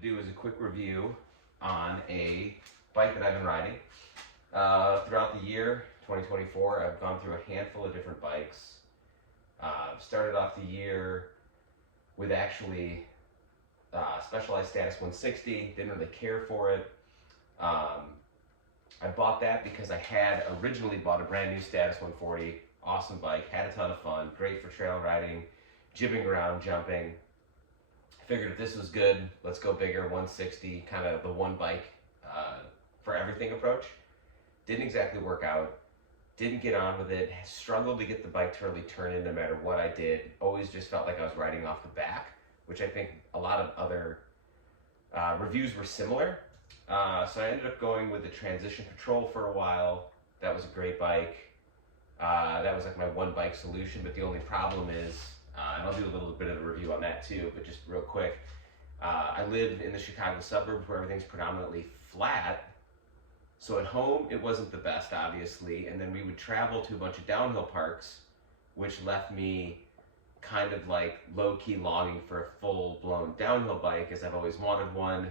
to do is a quick review on a bike that I've been riding. Throughout the year, 2024, I've gone through a handful of different bikes. Started off the year with actually Specialized Status 160, didn't really care for it. I bought that because I had originally bought a brand new Status 140, awesome bike, had a ton of fun, great for trail riding, jibbing around, jumping. Figured if this was good, let's go bigger, 160, kind of the one bike for everything approach. Didn't exactly work out, didn't get on with it, struggled to get the bike to really turn in no matter what I did. Always just felt like I was riding off the back, which I think a lot of other reviews were similar. So I ended up going with the Transition Patrol for a while. That was a great bike. That was like my one bike solution, but the only problem is, and I'll do a little bit of a review on that too, but just real quick, I live in the Chicago suburbs where everything's predominantly flat. So at home, it wasn't the best, obviously, and then we would travel to a bunch of downhill parks, which left me kind of like low-key longing for a full-blown downhill bike, as I've always wanted one,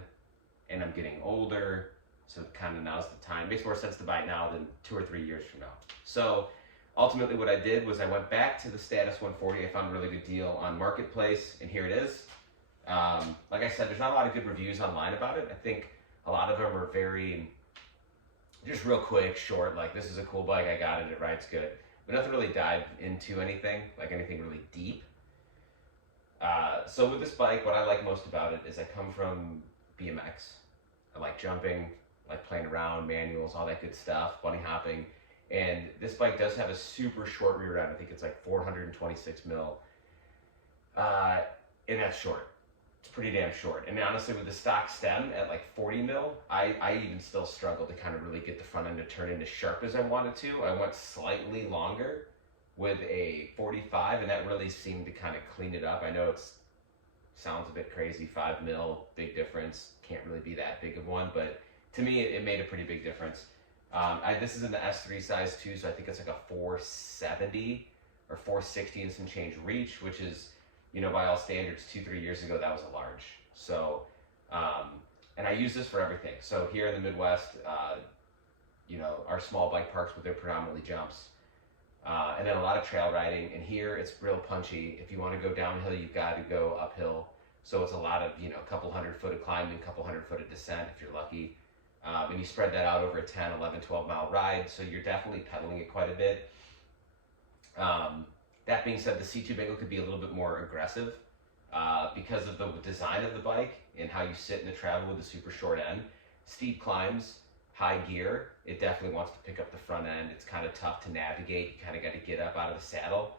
and I'm getting older, so kind of now's the time. It makes more sense to buy it now than 2 or 3 years from now. So ultimately what I did was I went back to the Status 140. I found a really good deal on Marketplace, and here it is. Like I said, there's not a lot of good reviews online about it. I think a lot of them are very, just real quick, short, like this is a cool bike, I got it, it rides good. But nothing really dived into anything, like anything really deep. So with this bike, what I like most about it is I come from BMX. I like jumping, like playing around, manuals, all that good stuff, bunny hopping. And this bike does have a super short rear end. I think it's like 426 mil. And that's short. It's pretty damn short. And honestly, with the stock stem at like 40 mil, I even still struggle to kind of really get the front end to turn in as sharp as I wanted to. I went slightly longer with a 45, and that really seemed to kind of clean it up. I know it sounds a bit crazy, 5 mil, big difference. Can't really be that big of one, but to me, it made a pretty big difference. This is in the S3 size too, so I think it's like a 470 or 460 and some change reach, which is, you know, by all standards, 2-3 years ago, that was a large. So, and I use this for everything. So here in the Midwest, you know, our small bike parks with their predominantly jumps, and then a lot of trail riding. And here it's real punchy. If you want to go downhill, you've got to go uphill. So it's a lot of, you know, a couple 100-foot of climbing, a couple 100-foot of descent if you're lucky. And you spread that out over a 10, 11, 12 mile ride. So you're definitely pedaling it quite a bit. That being said, the C2 Bingo could be a little bit more aggressive because of the design of the bike and how you sit in the travel with the super short end. Steep climbs, high gear, it definitely wants to pick up the front end. It's kind of tough to navigate. You kind of got to get up out of the saddle.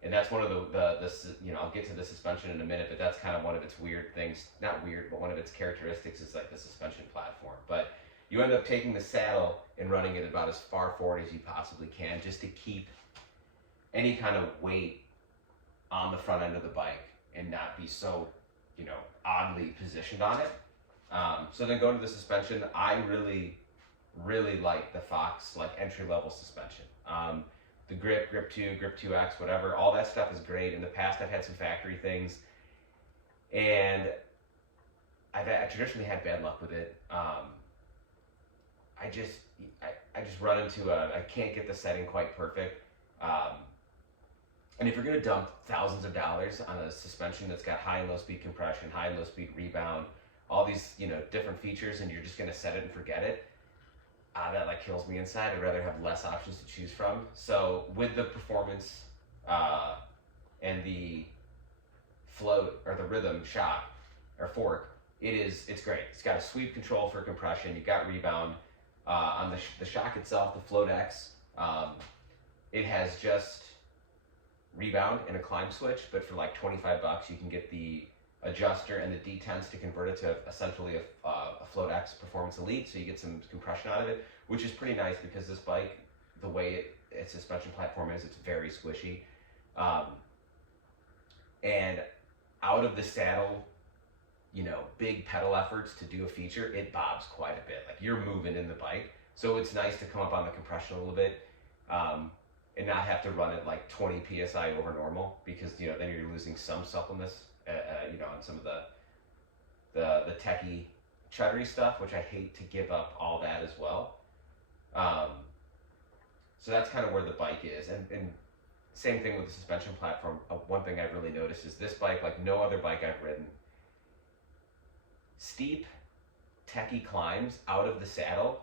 And that's one of the, you know, I'll get to the suspension in a minute, but that's kind of one of its weird things, not weird, but one of its characteristics is like the suspension platform. But you end up taking the saddle and running it about as far forward as you possibly can just to keep any kind of weight on the front end of the bike and not be so, you know, oddly positioned on it. So then going to the suspension, I really like the Fox like entry-level suspension. The Grip, Grip 2, Grip 2X, whatever, all that stuff is great. In the past, I've had some factory things, and I traditionally had bad luck with it. I just run into I can't get the setting quite perfect. And if you're gonna dump thousands of dollars on a suspension that's got high and low speed compression, high and low speed rebound, all these, you know, different features, and you're just gonna set it and forget it, that like kills me inside. I'd rather have less options to choose from. So with the performance and the float or the rhythm shock or fork, it's great. It's got a sweep control for compression. You've got rebound on the shock itself. The Float X, it has just rebound and a climb switch, but for like 25 bucks, you can get the adjuster and the detents to convert it to essentially a Float X Performance Elite, so you get some compression out of it, which is pretty nice because this bike, the way its suspension platform is, it's very squishy. And out of the saddle, you know, big pedal efforts to do a feature, it bobs quite a bit. Like you're moving in the bike, so it's nice to come up on the compression a little bit. And not have to run it like 20 psi over normal, because, you know, then you're losing some suppleness, you know, on some of the techie, chuddery stuff, which I hate to give up all that as well. Um, so that's kind of where the bike is, and same thing with the suspension platform. One thing I've really noticed is this bike, like no other bike I've ridden, steep, techie climbs out of the saddle,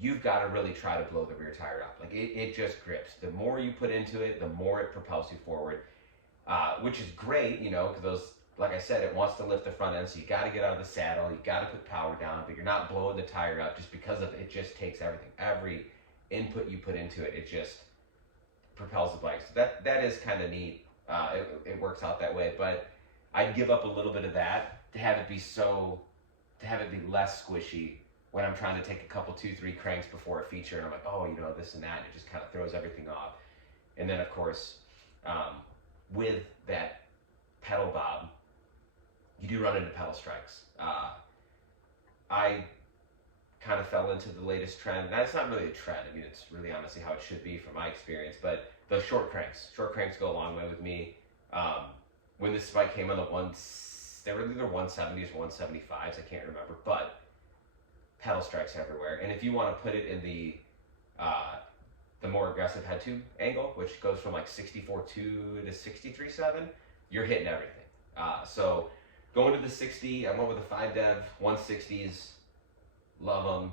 you've got to really try to blow the rear tire up. Like it just grips. The more you put into it, the more it propels you forward, which is great, because those, like I said, it wants to lift the front end, so you got to get out of the saddle, you got to put power down, but you're not blowing the tire up just because of it. Just takes everything. Every input you put into it, it just propels the bike. So that is kind of neat. It works out that way, but I'd give up a little bit of that to have it be less squishy when I'm trying to take a couple, 2-3 cranks before a feature, and I'm like, oh, this and that, and it just kind of throws everything off. And then, of course, with that pedal bob, you do run into pedal strikes. I kind of fell into the latest trend. Now, it's not really a trend. I mean, it's really honestly how it should be from my experience, but those short cranks go a long way with me. When this bike came on they were either 170s or 175s, I can't remember, but pedal strikes everywhere. And if you want to put it in the more aggressive head tube angle, which goes from like 64.2 to 63.7, you're hitting everything. So going to the 60, I went with a 5 dev 160s, love them.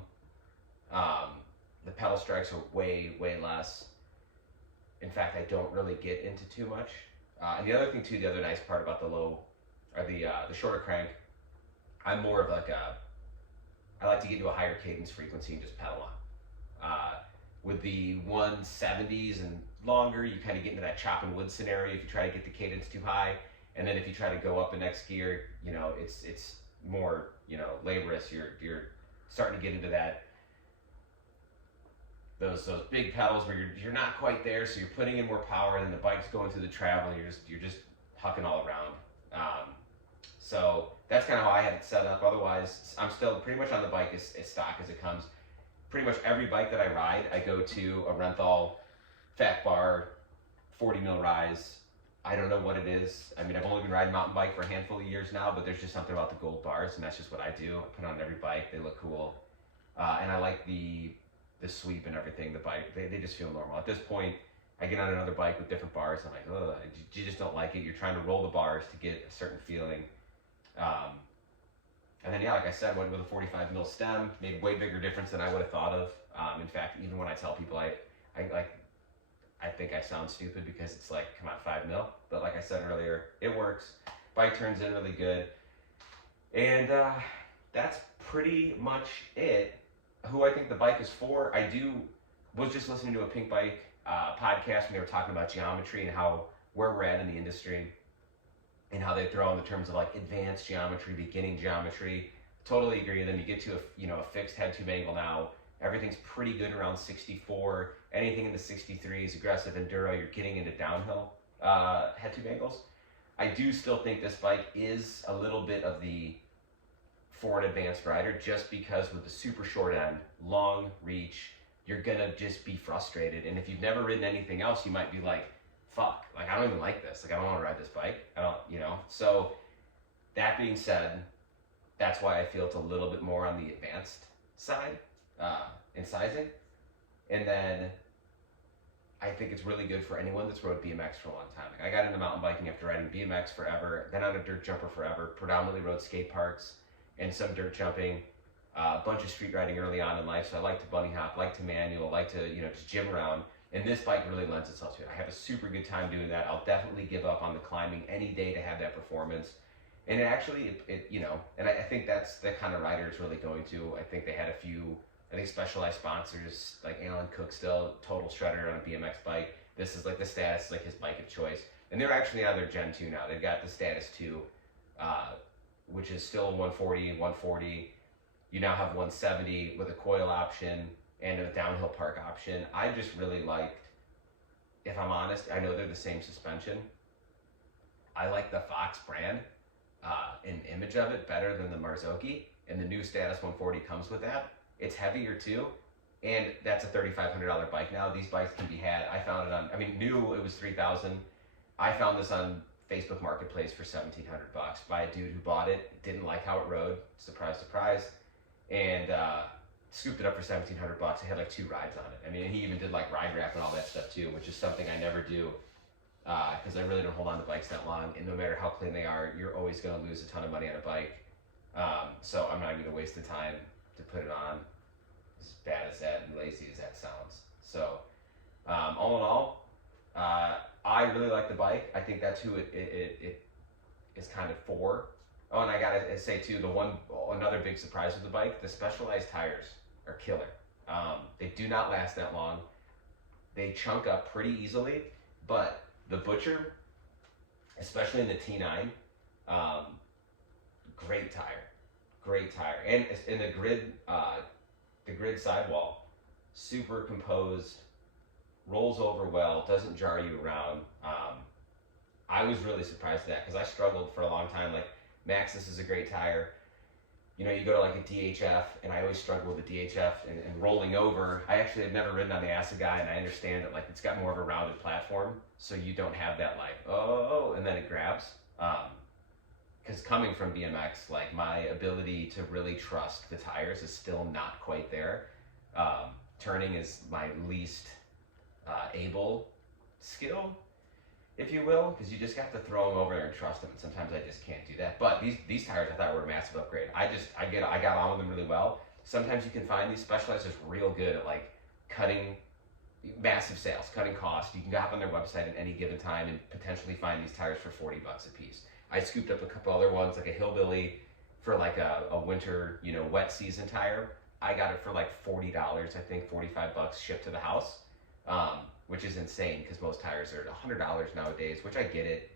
The pedal strikes are way less. In fact, I don't really get into too much. And the other thing too, the other nice part about the shorter crank, I'm more of I like to get to a higher cadence frequency and just pedal on. With the 170s and longer, you kind of get into that chop and wood scenario if you try to get the cadence too high. And then if you try to go up the next gear, it's more, laborious. You're starting to get into those big pedals where you're not quite there, so you're putting in more power, and then the bike's going through the travel, and you're just hucking all around. So that's kind of how I had it set up. Otherwise, I'm still pretty much on the bike as stock as it comes. Pretty much every bike that I ride, I go to a Renthal fat bar, 40 mil rise. I don't know what it is. I mean, I've only been riding mountain bike for a handful of years now, but there's just something about the gold bars, and that's just what I do. I put on every bike. They look cool. And I like the sweep and everything. The bike, they just feel normal. At this point, I get on another bike with different bars. I'm like, ugh, you just don't like it. You're trying to roll the bars to get a certain feeling. And then, like I said, went with a 45 mil stem, made way bigger difference than I would have thought of. In fact, even when I tell people I think I sound stupid because it's like, come on, 5 mil. But like I said earlier, it works. Bike turns in really good. And that's pretty much it. Who I think the bike is for, was just listening to a Pink Bike podcast, and they were talking about geometry and where we're at in the industry, and how they throw in the terms of like advanced geometry, beginning geometry. Totally agree. And then you get to a fixed head tube angle now. Everything's pretty good around 64. Anything in the 63 is aggressive enduro. You're getting into downhill head tube angles. I do still think this bike is a little bit of for an advanced rider, just because with the super short end, long reach, you're gonna just be frustrated. And if you've never ridden anything else, you might be like, fuck, like I don't even like this. Like I don't want to ride this bike. I don't, So that being said, that's why I feel it's a little bit more on the advanced side in sizing. And then I think it's really good for anyone that's rode BMX for a long time. Like I got into mountain biking after riding BMX forever, then on a dirt jumper forever, predominantly rode skate parks and some dirt jumping, a bunch of street riding early on in life. So I like to bunny hop, like to manual, like to, just gym around. And this bike really lends itself to it. I have a super good time doing that. I'll definitely give up on the climbing any day to have that performance. And it actually, and I think that's the kind of rider it's really going to. I think they had a few, specialized sponsors, like Alan Cook still, total shredder on a BMX bike. This is like the Status, like his bike of choice. And they're actually on their Gen 2 now. They've got the Status 2, which is still 140. You now have 170 with a coil option and a downhill park option. I just really liked, if I'm honest, I know they're the same suspension. I like the Fox brand, an image of it better than the Marzocchi, and the new Status 140 comes with that. It's heavier too, and that's a $3,500 bike now. These bikes can be had. I found it on, new, it was $3,000. I found this on Facebook Marketplace for $1,700 by a dude who bought it, didn't like how it rode, surprise, surprise, and scooped it up for $1,700. It had like 2 rides on it. I mean, and he even did like ride wrap and all that stuff too, which is something I never do because I really don't hold on to bikes that long. And no matter how clean they are, you're always going to lose a ton of money on a bike. So I'm not even going to waste the time to put it on, as bad as that and lazy as that sounds. So all in all, I really like the bike. I think that's who it is kind of for. Oh, and I gotta say too, another big surprise with the bike, the Specialized tires are killer. They do not last that long. They chunk up pretty easily, but the Butcher, especially in the T9, great tire, and in the grid sidewall, super composed, rolls over well, doesn't jar you around. I was really surprised at that because I struggled for a long time. Like, Maxxis is a great tire. You know, you go to like a DHF, and I always struggle with the DHF and rolling over. I actually have never ridden on the Assegai, and I understand that like it's got more of a rounded platform, so you don't have that like, oh, and then it grabs. Because coming from BMX, like my ability to really trust the tires is still not quite there. Turning is my least able skill, if you will, because you just have to throw them over there and trust them. And sometimes I just can't do that. But these tires I thought were a massive upgrade. I got on with them really well. Sometimes you can find these Specialized just real good at like cutting massive sales, cutting costs. You can hop on their website at any given time and potentially find these tires for $40 a piece. I scooped up a couple other ones, like a Hillbilly for like a winter, wet season tire. I got it for like $40, I think $45 shipped to the house. Which is insane because most tires are $100 nowadays, which I get it.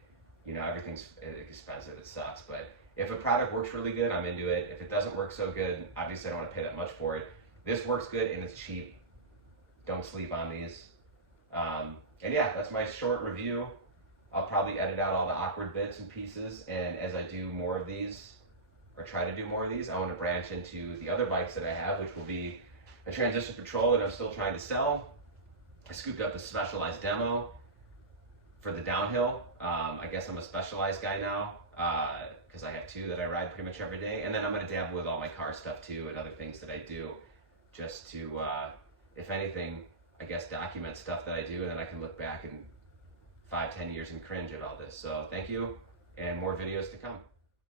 Everything's expensive, it sucks. But if a product works really good, I'm into it. If it doesn't work so good, obviously I don't want to pay that much for it. This works good and it's cheap. Don't sleep on these. And yeah, that's my short review. I'll probably edit out all the awkward bits and pieces. And as I do more of these, or try to do more of these, I want to branch into the other bikes that I have, which will be a Transition Patrol that I'm still trying to sell. I scooped up a Specialized demo for the downhill. I guess I'm a Specialized guy now because I have 2 that I ride pretty much every day. And then I'm going to dabble with all my car stuff too and other things that I do just to, if anything, I guess document stuff that I do, and then I can look back in 5-10 years and cringe at all this. So thank you, and more videos to come.